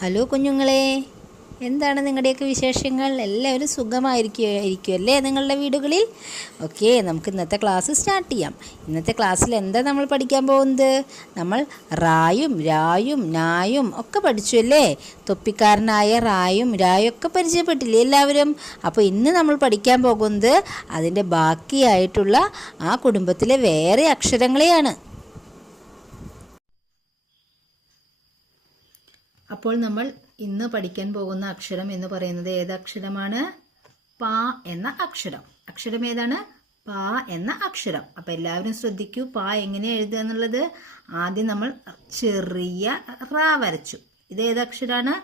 Hello കുഞ്ഞുങ്ങളെ എന്താണ് നിങ്ങളുടെയൊക്കെ വിശേഷങ്ങൾ? എല്ലാവരും സുഖമായിരിക്കും അല്ലേ നിങ്ങളുടെ വീടുകളിൽ? ഓക്കെ നമുക്ക് ഇന്നത്തെ ക്ലാസ് സ്റ്റാർട്ട് ചെയ്യാം. ഇന്നത്തെ ക്ലാസ്സിൽ എന്താ നമ്മൾ പഠിക്കാൻ പോകുന്നത്? നമ്മൾ റായും രായും നായും ഒക്കെ പഠിച്ചു അല്ലേ തൊപ്പിക്കാരനായ റായും രായും ഒക്കെ പരിചയപ്പെട്ടില്ലേ എല്ലാവരും? അപ്പോൾ ഇന്ന് നമ്മൾ പഠിക്കാൻ പോകുന്നത് അതിന്റെ ബാക്കിയായിട്ടുള്ള ആ കുടുംബത്തിലെ വേറെ അക്ഷരങ്ങളെയാണ്. അപ്പോൾ നമ്മൾ ഇന്ന് പഠിക്കാൻ പോകുന്ന അക്ഷരം എന്ന് പറയുന്നത് ഏത് അക്ഷരമാണ്? പാ എന്ന അക്ഷരം. അക്ഷരം ഏതാണ്? പാ എന്ന അക്ഷരം. അപ്പൊ എല്ലാവരും ശ്രദ്ധിക്കൂ പാ എങ്ങനെ എഴുതുക എന്നുള്ളത്. ആദ്യം നമ്മൾ ചെറിയ റാ വരച്ചു. ഇത് ഏത് അക്ഷരമാണ്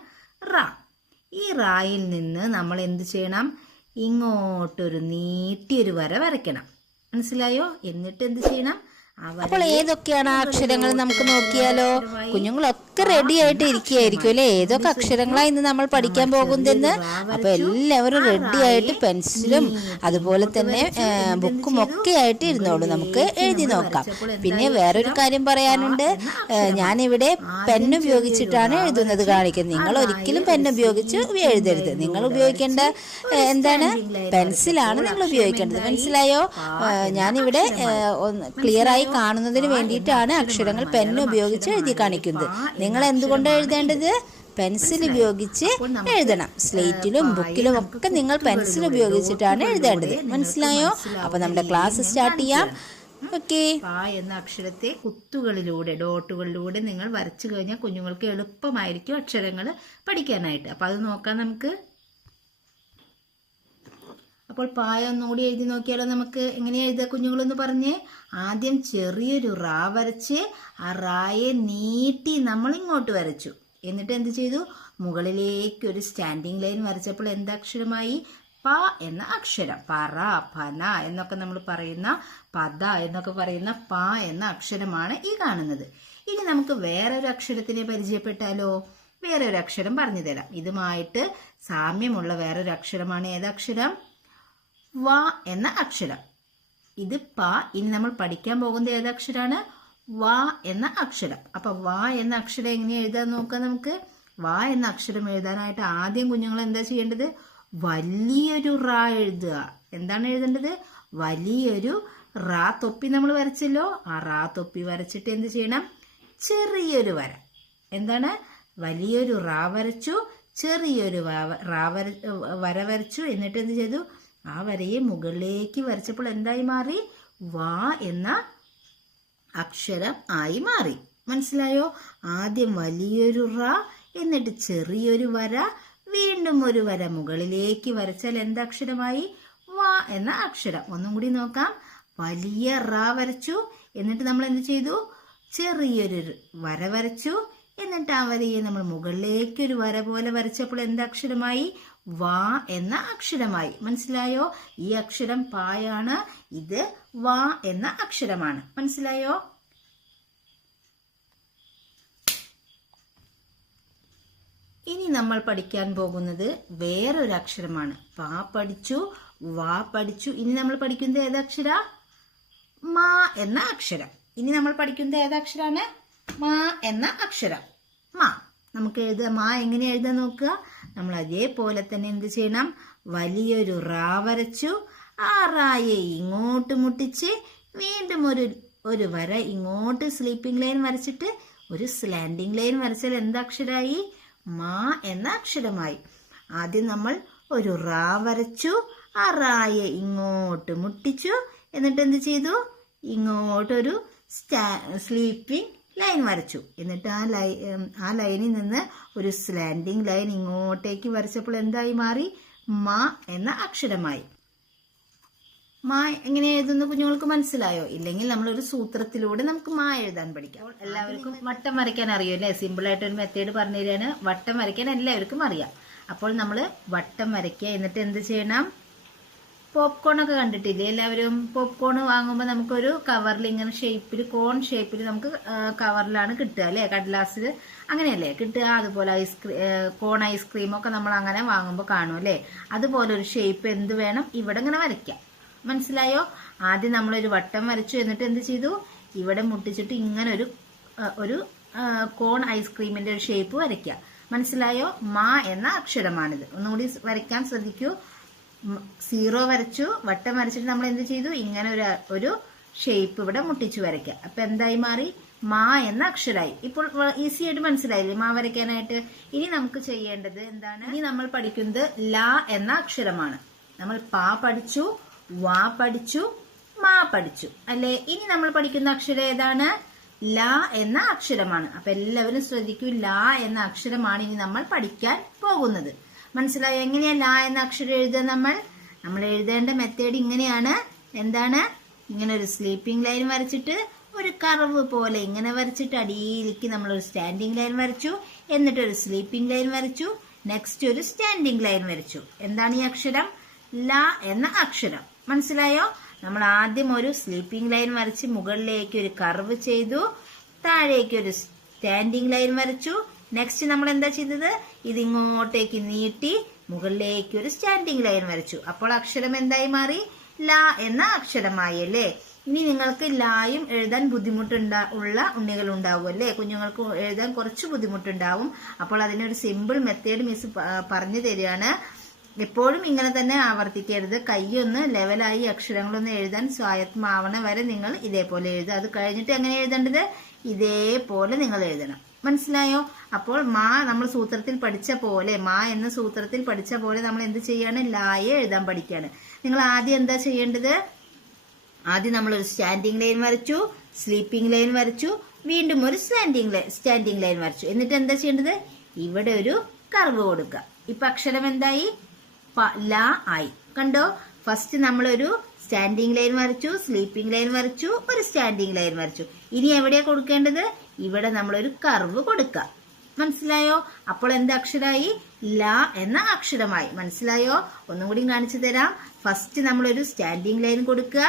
റാ. ഈ റായിൽ നിന്ന് നമ്മൾ എന്ത് ചെയ്യണം? ഇങ്ങോട്ടൊരു നീട്ടിയൊരു വര വരയ്ക്കണം. മനസ്സിലായോ? എന്നിട്ട് എന്ത് ചെയ്യണം? അപ്പോൾ ഏതൊക്കെയാണ് അക്ഷരങ്ങൾ നമുക്ക് നോക്കിയാലോ? കുഞ്ഞുങ്ങളൊക്കെ റെഡി ആയിട്ട് ഇരിക്കുകയായിരിക്കും അല്ലേ? ഏതൊക്കെ അക്ഷരങ്ങളാണ് ഇന്ന് നമ്മൾ പഠിക്കാൻ പോകുന്നതെന്ന്? അപ്പൊ എല്ലാവരും റെഡി ആയിട്ട് പെൻസിലും അതുപോലെ തന്നെ ബുക്കും ഒക്കെ ആയിട്ട് ഇരുന്നോളൂ. നമുക്ക് എഴുതി നോക്കാം. പിന്നെ വേറൊരു കാര്യം പറയാനുണ്ട്. ഞാനിവിടെ പെൻ ഉപയോഗിച്ചിട്ടാണ് എഴുതുന്നത് കാണിക്കുന്നത്. നിങ്ങൾ ഒരിക്കലും പെൻ ഉപയോഗിച്ച് എഴുതരുത്. നിങ്ങൾ ഉപയോഗിക്കേണ്ട എന്താണ്? പെൻസിലാണ് നിങ്ങൾ ഉപയോഗിക്കേണ്ടത്. മനസ്സിലായോ? ഞാനിവിടെ ക്ലിയർ ആയി കാണുന്നതിന് വേണ്ടിയിട്ടാണ് അക്ഷരങ്ങൾ പെൻ ഉപയോഗിച്ച് എഴുതി കാണിക്കുന്നത്. നിങ്ങൾ എന്തുകൊണ്ട് എഴുതേണ്ടത്? പെൻസിൽ ഉപയോഗിച്ച് എഴുതണം. സ്ലേറ്റിലും ബുക്കിലും ഒക്കെ നിങ്ങൾ പെൻസിൽ ഉപയോഗിച്ചിട്ടാണ് എഴുതേണ്ടത്. മനസ്സിലായോ? അപ്പൊ നമ്മുടെ ക്ലാസ് സ്റ്റാർട്ട് ചെയ്യാം. എന്ന അക്ഷരത്തെ കുത്തുകളിലൂടെ ഡോട്ടുകളിലൂടെ നിങ്ങൾ വരച്ചു കഴിഞ്ഞാൽ കുഞ്ഞുങ്ങൾക്ക് എളുപ്പമായിരിക്കും അക്ഷരങ്ങൾ പഠിക്കാനായിട്ട്. അപ്പൊ അത് നോക്കാം നമുക്ക്. അപ്പോൾ പായ ഒന്നുകൂടി എഴുതി നോക്കിയാലോ നമുക്ക്? എങ്ങനെ എഴുതുക കുഞ്ഞുങ്ങളെന്ന് പറഞ്ഞ്? ആദ്യം ചെറിയൊരു റാ വരച്ച് ആ റായെ നീട്ടി നമ്മൾ ഇങ്ങോട്ട് വരച്ചു. എന്നിട്ട് എന്ത് ചെയ്തു? മുകളിലേക്ക് ഒരു സ്റ്റാൻഡിങ് ലൈൻ വരച്ചപ്പോൾ എന്ത് അക്ഷരമായി? പ എന്ന അക്ഷരം. പറ പന എന്നൊക്കെ നമ്മൾ പറയുന്ന പദ എന്നൊക്കെ പറയുന്ന പ എന്ന അക്ഷരമാണ് ഈ കാണുന്നത്. ഇനി നമുക്ക് വേറൊരു അക്ഷരത്തിനെ പരിചയപ്പെട്ടാലോ? വേറെ ഒരു അക്ഷരം പറഞ്ഞു തരാം. ഇതുമായിട്ട് സാമ്യമുള്ള വേറൊരു അക്ഷരമാണ് ഏതക്ഷരം വ എന്ന അക്ഷരം. ഇത് പ ഇനി നമ്മൾ പഠിക്കാൻ പോകുന്ന ഏത് അക്ഷരമാണ് വ എന്ന അക്ഷരം. അപ്പൊ വ എന്ന അക്ഷരം എങ്ങനെ എഴുതാൻ നോക്കാം നമുക്ക്? വ എന്ന അക്ഷരം എഴുതാനായിട്ട് ആദ്യം കുഞ്ഞുങ്ങൾ എന്താ ചെയ്യേണ്ടത്? വലിയൊരു റ എഴുതുക. എന്താണ് എഴുതേണ്ടത്? വലിയൊരു റാ തൊപ്പി നമ്മൾ വരച്ചല്ലോ. ആ റാ തൊപ്പി വരച്ചിട്ട് എന്ത് ചെയ്യണം? ചെറിയൊരു വര. എന്താണ്? വലിയൊരു റാ വരച്ചു ചെറിയൊരു വര വര വരച്ചു. എന്നിട്ട് എന്ത് ചെയ്തു? ആ വരയെ മുകളിലേക്ക് വരച്ചപ്പോൾ എന്തായി മാറി? വാ എന്ന അക്ഷരം ആയി മാറി. മനസ്സിലായോ? ആദ്യം വലിയൊരു റ എന്നിട്ട് ചെറിയൊരു വര വീണ്ടും ഒരു വര മുകളിലേക്ക് വരച്ചാൽ എന്ത് അക്ഷരമായി? വാ എന്ന അക്ഷരം. ഒന്നും കൂടി നോക്കാം. വലിയ റ വരച്ചു എന്നിട്ട് നമ്മൾ എന്ത് ചെയ്തു? ചെറിയൊരു വര വരച്ചു എന്നിട്ട് ആ വരയെ നമ്മൾ മുകളിലേക്ക് ഒരു വര പോലെ വരച്ചപ്പോൾ എന്ത് അക്ഷരമായി? വാ എന്ന അക്ഷരമായി. മനസ്സിലായോ? ഈ അക്ഷരം പായാണ് ഇത് വാ എന്ന അക്ഷരമാണ്. മനസ്സിലായോ? ഇനി നമ്മൾ പഠിക്കാൻ പോകുന്നത് വേറൊരു അക്ഷരമാണ്. പാ പഠിച്ചു വാ പഠിച്ചു. ഇനി നമ്മൾ പഠിക്കുന്നത് ഏതക്ഷര മാ എന്ന അക്ഷരം. ഇനി നമ്മൾ പഠിക്കുന്നത് ഏതക്ഷരാണ് മാ എന്ന അക്ഷരം. മാ. നമുക്ക് എഴുതാം. ആ എങ്ങനെ എഴുതാൻ നോക്കുക? നമ്മൾ അതേപോലെ തന്നെ എന്ത് ചെയ്യണം? വലിയൊരു റാ വരച്ചു. ആ റായെ ഇങ്ങോട്ട് മുട്ടിച്ച് വീണ്ടും ഒരു ഒരു വര ഇങ്ങോട്ട് സ്ലീപ്പിംഗ് ലൈൻ വരച്ചിട്ട് ഒരു സ്ലാൻഡിംഗ് ലൈൻ വരച്ചാൽ എന്ത് അക്ഷരമായി മാ എന്ന അക്ഷരമായി. ആദ്യം നമ്മൾ ഒരു റാ വരച്ചു. ആ റായെ ഇങ്ങോട്ട് മുട്ടിച്ചു. എന്നിട്ട് എന്ത് ചെയ്തു? ഇങ്ങോട്ടൊരു സ്റ്റാ സ്ലീപ്പിംഗ് ലൈൻ വരച്ചു. എന്നിട്ട് ആ ലൈ ആ ലൈനിൽ നിന്ന് ഒരു സ്ലാൻഡിങ് ലൈൻ ഇങ്ങോട്ടേക്ക് വരച്ചപ്പോൾ എന്തായി മാറി? മ എന്ന അക്ഷരമായി. മാ എങ്ങനെ എഴുതുന്ന കുഞ്ഞുങ്ങൾക്ക് മനസ്സിലായോ? ഇല്ലെങ്കിൽ നമ്മൾ ഒരു സൂത്രത്തിലൂടെ നമുക്ക് മാ എഴുതാൻ പഠിക്കാം. എല്ലാവർക്കും വട്ടം വരയ്ക്കാൻ അറിയോ അല്ലേ? സിമ്പിൾ ആയിട്ട് ഒരു മെത്തേഡ് പറഞ്ഞു തരാണ് വട്ടം വരയ്ക്കാൻ എല്ലാവർക്കും അറിയാം. അപ്പോൾ നമ്മൾ വട്ടം വരയ്ക്കുക. എന്നിട്ട് എന്ത് ചെയ്യണം? പോപ്കോൺ ഒക്കെ കണ്ടിട്ടില്ലേ? എല്ലാവരും പോപ്കോൺ വാങ്ങുമ്പോൾ നമുക്കൊരു കവറിൽ ഇങ്ങനെ ഷേപ്പിൽ കോൺ ഷേപ്പിൽ നമുക്ക് കവറിലാണ് കിട്ടുക അല്ലേ? കടലാസിൽ അങ്ങനെയല്ലേ? കിട്ടുക. അതുപോലെ ഐസ്ക്രീം കോൺ ഐസ്ക്രീം ഒക്കെ നമ്മൾ അങ്ങനെ വാങ്ങുമ്പോൾ കാണും അല്ലേ? അതുപോലെ ഒരു ഷേപ്പ് എന്ത് വേണം? ഇവിടെ ഇങ്ങനെ വരയ്ക്കാം. മനസ്സിലായോ? ആദ്യം നമ്മളൊരു വട്ടം വരച്ചു എന്നിട്ട് എന്ത് ചെയ്തു? ഇവിടെ മുട്ടിച്ചിട്ട് ഇങ്ങനെ ഒരു ഒരു കോൺ ഐസ്ക്രീമിന്റെ ഒരു ഷേപ്പ് വരയ്ക്കുക മനസ്സിലായോ? മാ എന്ന അക്ഷരമാണിത്. ഒന്നുകൂടി വരയ്ക്കാൻ ശ്രദ്ധിക്കൂ. സീറോ വരച്ചു വട്ടം വരച്ചിട്ട് നമ്മൾ എന്ത് ചെയ്തു? ഇങ്ങനെ ഒരു ഒരു ഷേപ്പ് ഇവിടെ മുട്ടിച്ചു വരയ്ക്കുക അപ്പൊ എന്തായി മാറി? മാ എന്ന അക്ഷരായി. ഇപ്പോൾ ഈസി ആയിട്ട് മനസ്സിലായില്ലേ? മാ വരയ്ക്കാനായിട്ട്. ഇനി നമുക്ക് ചെയ്യേണ്ടത് എന്താണ്? ഇനി നമ്മൾ പഠിക്കുന്നത് ല എന്ന അക്ഷരമാണ്. നമ്മൾ പാ പഠിച്ചു വാ പഠിച്ചു മാ പഠിച്ചു. അല്ലെ? ഇനി നമ്മൾ പഠിക്കുന്ന അക്ഷരം ഏതാണ്? ല എന്ന അക്ഷരമാണ്. അപ്പൊ എല്ലാവരും ശ്രദ്ധിക്കൂ ല എന്ന അക്ഷരമാണ് ഇനി നമ്മൾ പഠിക്കാൻ പോകുന്നത്. മനസ്സിലായോ? എങ്ങനെയാ ലാ എന്ന അക്ഷരം എഴുതുക നമ്മൾ? നമ്മൾ എഴുതേണ്ട മെത്തേഡ് ഇങ്ങനെയാണ്. എന്താണ്? ഇങ്ങനെ ഒരു സ്ലീപ്പിംഗ് ലൈൻ വരച്ചിട്ട് ഒരു കറവ് പോലെ ഇങ്ങനെ വരച്ചിട്ട് അടിയിലേക്ക് നമ്മൾ ഒരു സ്റ്റാൻഡിംഗ് ലൈൻ വരച്ചു. എന്നിട്ട് ഒരു സ്ലീപ്പിംഗ് ലൈൻ വരച്ചു. നെക്സ്റ്റ് ഒരു സ്റ്റാൻഡിംഗ് ലൈൻ വരച്ചു. എന്താണ് ഈ അക്ഷരം? ല എന്ന അക്ഷരം. മനസ്സിലായോ? നമ്മൾ ആദ്യം ഒരു സ്ലീപ്പിംഗ് ലൈൻ വരച്ച് മുകളിലേക്ക് ഒരു കർവ് ചെയ്തു. താഴേക്ക് ഒരു സ്റ്റാൻഡിംഗ് ലൈൻ വരച്ചു. നെക്സ്റ്റ് നമ്മൾ എന്താ ചെയ്തത്? ഇത് ഇങ്ങോട്ടേക്ക് നീട്ടി മുകളിലേക്ക് ഒരു സ്റ്റാൻഡിംഗ് ലൈൻ വരച്ചു. അപ്പോൾ അക്ഷരം എന്തായി മാറി? ല എന്ന അക്ഷരമായി അല്ലേ? ഇനി നിങ്ങൾക്ക് ലായും എഴുതാൻ ബുദ്ധിമുട്ടുണ്ടാ ഉള്ള ഉണ്ണികൾ ഉണ്ടാവും അല്ലേ? കുഞ്ഞുങ്ങൾക്ക് എഴുതാൻ കുറച്ച് ബുദ്ധിമുട്ടുണ്ടാവും. അപ്പോൾ അതിനൊരു സിമ്പിൾ മെത്തേഡ് മിസ് പറഞ്ഞു തരികയാണ്. എപ്പോഴും ഇങ്ങനെ തന്നെ ആവർത്തിക്കരുത്. കൈയൊന്ന് ലെവലായി അക്ഷരങ്ങളൊന്ന് എഴുതാൻ സ്വായത്തമാവണ വരെ നിങ്ങൾ ഇതേപോലെ എഴുതുക. അത് കഴിഞ്ഞിട്ട് എങ്ങനെ എഴുതേണ്ടത്? ഇതേപോലെ നിങ്ങൾ എഴുതണം. മനസ്സിലായോ? അപ്പോൾ മാ നമ്മൾ സൂത്രത്തിൽ പഠിച്ച പോലെ മാ എന്ന സൂത്രത്തിൽ പഠിച്ച പോലെ നമ്മൾ എന്ത് ചെയ്യാണ്? ലായ എഴുതാൻ പഠിക്കുകയാണ്. നിങ്ങൾ ആദ്യം എന്താ ചെയ്യേണ്ടത്? ആദ്യം നമ്മൾ ഒരു സ്റ്റാൻഡിങ് ലൈൻ വരച്ചു സ്ലീപ്പിംഗ് ലൈൻ വരച്ചു വീണ്ടും ഒരു സ്റ്റാൻഡിങ് ലൈൻ സ്റ്റാൻഡിങ് ലൈൻ വരച്ചു. എന്നിട്ട് എന്താ ചെയ്യേണ്ടത്? ഇവിടെ ഒരു കർവ് കൊടുക്കുക. ഇപ്പൊ അക്ഷരം എന്തായി? ല ആയി. കണ്ടോ? ഫസ്റ്റ് നമ്മളൊരു സ്റ്റാൻഡിങ് ലൈൻ വരച്ചു സ്ലീപ്പിംഗ് ലൈൻ വരച്ചു ഒരു സ്റ്റാൻഡിങ് ലൈൻ വരച്ചു. ഇനി എവിടെയാ കൊടുക്കേണ്ടത്? ഇവിടെ നമ്മളൊരു കർവ് കൊടുക്കുക. മനസ്സിലായോ? അപ്പോൾ എന്ത് അക്ഷരമായി ല എന്ന അക്ഷരമായി. മനസ്സിലായോ? ഒന്നും കൂടി കാണിച്ചു തരാം. ഫസ്റ്റ് നമ്മൾ ഒരു സ്റ്റാൻഡിങ് ലൈൻ കൊടുക്കുക.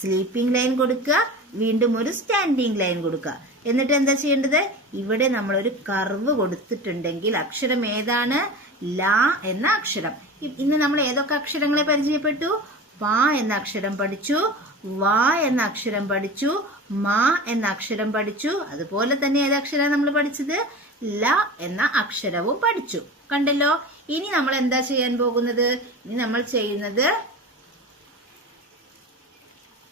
സ്ലീപ്പിംഗ് ലൈൻ കൊടുക്കുക. വീണ്ടും ഒരു സ്റ്റാൻഡിങ് ലൈൻ കൊടുക്കുക. എന്നിട്ട് എന്താ ചെയ്യേണ്ടത്? ഇവിടെ നമ്മൾ ഒരു കർവ് കൊടുത്തിട്ടുണ്ടെങ്കിൽ അക്ഷരം ഏതാണ്? ല എന്ന അക്ഷരം. ഇന്ന് നമ്മൾ ഏതൊക്കെ അക്ഷരങ്ങളെ പരിചയപ്പെട്ടു? പ എന്ന അക്ഷരം പഠിച്ചു. വ എന്ന അക്ഷരം പഠിച്ചു. മ എന്ന അക്ഷരം പഠിച്ചു. അതുപോലെ തന്നെ ഏത് അക്ഷരമാണ് നമ്മൾ പഠിച്ചത്? ല എന്ന അക്ഷരവും പഠിച്ചു. കണ്ടല്ലോ? ഇനി നമ്മൾ എന്താ ചെയ്യാൻ പോകുന്നത്? ഇനി നമ്മൾ ചെയ്യുന്നത്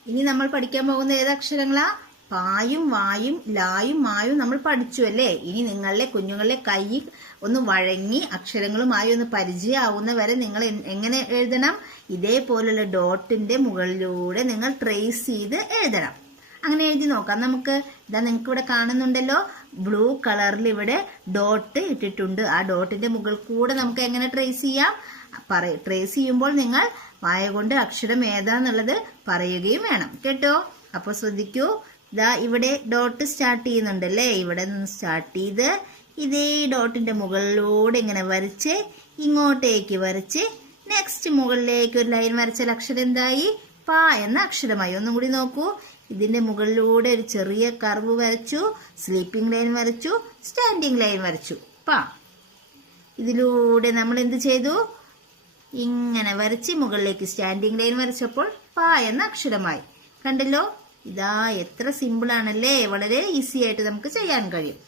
ഇനി നമ്മൾ പഠിക്കാൻ പോകുന്ന ഏത് അക്ഷരങ്ങളാ? പായും വായും ലായും മായും നമ്മൾ പഠിച്ചു അല്ലേ? ഇനി നിങ്ങളുടെ കുഞ്ഞുങ്ങളുടെ കൈ ഒന്ന് വഴങ്ങി അക്ഷരങ്ങളുമായി ഒന്ന് പരിചയമാവുന്ന വരെ നിങ്ങൾ എങ്ങനെ എഴുതണം? ഇതേപോലുള്ള ഡോട്ടിന്റെ മുകളിലൂടെ നിങ്ങൾ ട്രേസ് ചെയ്ത് എഴുതണം. അങ്ങനെ എഴുതി നോക്കാം നമുക്ക്. ഇതാ നിങ്ങൾക്ക് ഇവിടെ കാണുന്നുണ്ടല്ലോ. ബ്ലൂ കളറിൽ ഇവിടെ ഡോട്ട് ഇട്ടിട്ടുണ്ട്. ആ ഡോട്ടിന്റെ മുകളിൽ കൂടെ നമുക്ക് എങ്ങനെ ട്രേസ് ചെയ്യാം? പറ ട്രേസ് ചെയ്യുമ്പോൾ നിങ്ങൾ വായ കൊണ്ട് അക്ഷരം ഏതാന്നുള്ളത് പറയുകയും വേണം. കേട്ടോ? അപ്പൊ ശ്രദ്ധിക്കൂ. ഇതാ ഇവിടെ ഡോട്ട് സ്റ്റാർട്ട് ചെയ്യുന്നുണ്ടല്ലേ? ഇവിടെ നിന്ന് സ്റ്റാർട്ട് ചെയ്ത് ഇതേ ഡോട്ടിന്റെ മുകളിലൂടെ ഇങ്ങനെ വരച്ച് ഇങ്ങോട്ടേക്ക് വരച്ച് നെക്സ്റ്റ് മുകളിലേക്ക് ഒരു ലൈൻ വരച്ചാൽ അക്ഷരം എന്തായി? പ എന്ന അക്ഷരമായി. ഒന്നും കൂടി നോക്കൂ. ഇതിന്റെ മുകളിലൂടെ ഒരു ചെറിയ കർവ് വരച്ചു സ്ലീപ്പിംഗ് ലൈൻ വരച്ചു സ്റ്റാൻഡിംഗ് ലൈൻ വരച്ചു. പാ ഇതിലൂടെ നമ്മൾ എന്ത് ചെയ്തു? ഇങ്ങനെ വരച്ച് മുകളിലേക്ക് സ്റ്റാൻഡിംഗ് ലൈൻ വരച്ചപ്പോൾ പാ എന്ന അക്ഷരമായി. കണ്ടല്ലോ? ഇതാ എത്ര സിമ്പിൾ ആണല്ലേ? വളരെ ഈസി ആയിട്ട് നമുക്ക് ചെയ്യാൻ കഴിയും.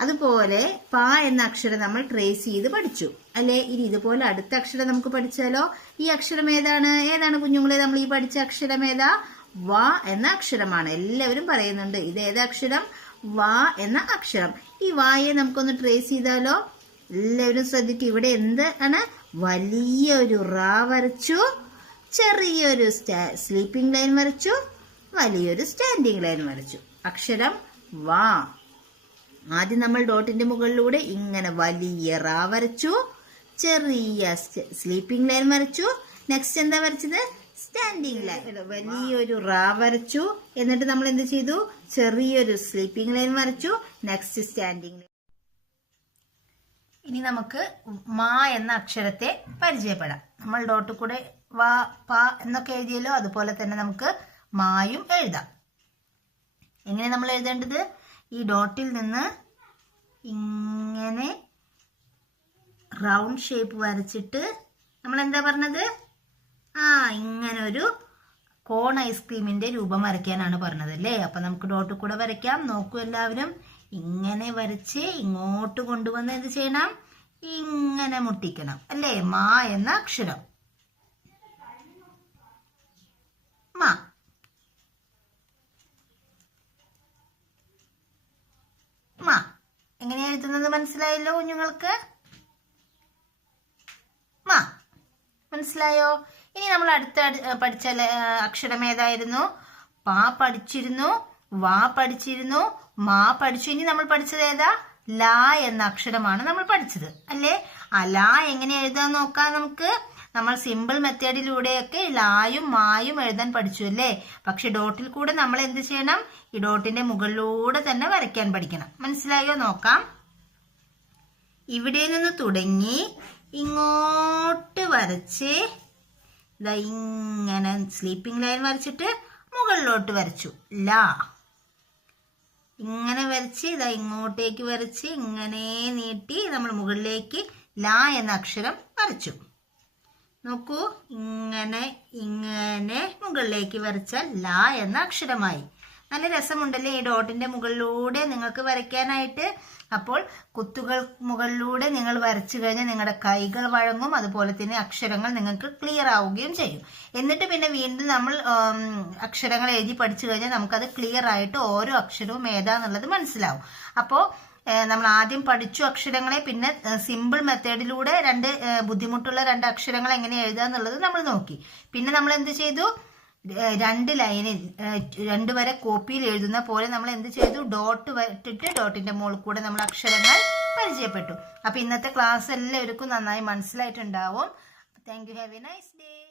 അതുപോലെ പ എന്ന അക്ഷരം നമ്മൾ ട്രേസ് ചെയ്ത് പഠിച്ചു. അല്ലെ? ഇനി ഇതുപോലെ അടുത്ത അക്ഷരം നമുക്ക് പഠിച്ചാലോ? ഈ അക്ഷരം ഏതാണ്? ഏതാണ് കുഞ്ഞുങ്ങളെ നമ്മൾ ഈ പഠിച്ച അക്ഷരം ഏതാ? വ എന്ന അക്ഷരമാണ്. എല്ലാവരും പറയുന്നുണ്ട് ഇത് ഏത് അക്ഷരം? വ എന്ന അക്ഷരം. ഈ വായെ നമുക്കൊന്ന് ട്രേസ് ചെയ്താലോ? എല്ലാവരും ശ്രദ്ധിക്കും ഇവിടെ എന്ത് ആണ്? വലിയൊരു റ വരച്ചു ചെറിയൊരു സ്ലീപ്പിംഗ് ലൈൻ വരച്ചു വലിയൊരു സ്റ്റാൻഡിംഗ് ലൈൻ വരച്ചു. അക്ഷരം വാ. ആദ്യം നമ്മൾ ഡോട്ടിന്റെ മുകളിലൂടെ ഇങ്ങനെ വലിയ റ വരച്ചു ചെറിയ സ്ലീപ്പിംഗ് ലൈൻ വരച്ചു. നെക്സ്റ്റ് എന്താ വരച്ചത്? സ്റ്റാൻഡിംഗ് ലൈൻ വലിയൊരു റാ വരച്ചു. എന്നിട്ട് നമ്മൾ എന്ത് ചെയ്തു? ചെറിയൊരു സ്ലീപ്പിംഗ് ലൈൻ വരച്ചു. നെക്സ്റ്റ് സ്റ്റാൻഡിംഗ് ലൈൻ ഇനി നമുക്ക് മാ എന്ന അക്ഷരത്തെ പരിചയപ്പെടാം. നമ്മൾ ഡോട്ട് കൂടെ വാ പ എന്നൊക്കെ എഴുതിയല്ലോ. അതുപോലെ തന്നെ നമുക്ക് മായും എഴുതാം. എങ്ങനെ നമ്മൾ എഴുതേണ്ടത്? ഈ ഡോട്ടിൽ നിന്ന് ഇങ്ങനെ റൗണ്ട് ഷേപ്പ് വരച്ചിട്ട് നമ്മൾ എന്താ പറഞ്ഞത്? ആ ഇങ്ങനെ ഒരു കോൺ ഐസ്ക്രീമിന്റെ രൂപം വരയ്ക്കാനാണ് പറഞ്ഞത് അല്ലേ അപ്പൊ നമുക്ക് ഡോട്ട് കൂടെ വരയ്ക്കാം. നോക്കൂ എല്ലാവരും. ഇങ്ങനെ വരച്ച് ഇങ്ങോട്ട് കൊണ്ടുവന്ന് എന്ത് ചെയ്യണം? ഇങ്ങനെ മുട്ടിക്കണം. അല്ലേ? മാ എന്ന അക്ഷരം. മാ. മാ. എങ്ങനെയാ എഴുതുന്നത് മനസ്സിലായല്ലോ കുഞ്ഞുങ്ങൾക്ക്? മാ. മനസ്സിലായോ? ഇനി നമ്മൾ അടുത്ത പഠിച്ച അക്ഷരം ഏതായിരുന്നു? പാ പഠിച്ചിരുന്നു വാ പഠിച്ചിരുന്നു മാ പഠിച്ചു. ഇനി നമ്മൾ പഠിച്ചത് ഏതാ? ലാ എന്ന അക്ഷരമാണ് നമ്മൾ പഠിച്ചത് അല്ലേ? ആ ലാ എങ്ങനെ എഴുതാൻ നോക്കാം നമുക്ക്? നമ്മൾ സിമ്പിൾ മെത്തേഡിലൂടെയൊക്കെ ലായും മായും എഴുതാൻ പഠിച്ചു അല്ലേ? പക്ഷെ ഡോട്ടിൽ കൂടെ നമ്മൾ എന്ത് ചെയ്യണം? ഈ ഡോട്ടിന്റെ മുകളിലൂടെ തന്നെ വരയ്ക്കാൻ പഠിക്കണം. മനസ്സിലായോ? നോക്കാം. ഇവിടെ നിന്ന് തുടങ്ങി ഇങ്ങോട്ട് വരച്ച് ഇതാ ഇങ്ങനെ സ്ലീപ്പിംഗ് ലൈൻ വരച്ചിട്ട് മുകളിലോട്ട് വരച്ചു. ല. ഇങ്ങനെ വരച്ച് ഇതാ ഇങ്ങോട്ടേക്ക് വരച്ച് ഇങ്ങനെ നീട്ടി നമ്മൾ മുകളിലേക്ക് ല എന്ന അക്ഷരം വരച്ചു. നോക്കൂ ഇങ്ങനെ ഇങ്ങനെ മുകളിലേക്ക് വരച്ചാൽ ല എന്ന അക്ഷരമായി. നല്ല രസമുണ്ടല്ലേ ഈ ഡോട്ടിന്റെ മുകളിലൂടെ നിങ്ങൾക്ക് വരയ്ക്കാനായിട്ട്? അപ്പോൾ കുത്തുകൾ മുകളിലൂടെ നിങ്ങൾ വരച്ചു കഴിഞ്ഞാൽ നിങ്ങളുടെ കൈകൾ വഴങ്ങും അതുപോലെ തന്നെ അക്ഷരങ്ങൾ നിങ്ങൾക്ക് ക്ലിയർ ആവുകയും ചെയ്യും. എന്നിട്ട് പിന്നെ വീണ്ടും നമ്മൾ അക്ഷരങ്ങൾ എഴുതി പഠിച്ചു കഴിഞ്ഞാൽ നമുക്കത് ക്ലിയർ ആയിട്ട് ഓരോ അക്ഷരവും ഏതാന്നുള്ളത് മനസ്സിലാവും. അപ്പോൾ നമ്മൾ ആദ്യം പഠിച്ചു അക്ഷരങ്ങളെ പിന്നെ സിമ്പിൾ മെത്തേഡിലൂടെ രണ്ട് ബുദ്ധിമുട്ടുള്ള രണ്ട് അക്ഷരങ്ങൾ എങ്ങനെ എഴുതാന്നുള്ളത് നമ്മൾ നോക്കി. പിന്നെ നമ്മൾ എന്ത് ചെയ്തു? രണ്ട് ലൈനിൽ രണ്ട് വരെ കോപ്പിയിൽ എഴുതുന്ന പോലെ നമ്മൾ എന്ത് ചെയ്തു? ഡോട്ട് വരട്ടിട്ട് ഡോട്ടിന്റെ മുകളിൽ കൂടെ നമ്മൾ അക്ഷരങ്ങൾ പരിചയപ്പെട്ടു. അപ്പൊ ഇന്നത്തെ ക്ലാസ് എല്ലാവർക്കും നന്നായി മനസ്സിലായിട്ടുണ്ടാവും. Thank you have a nice day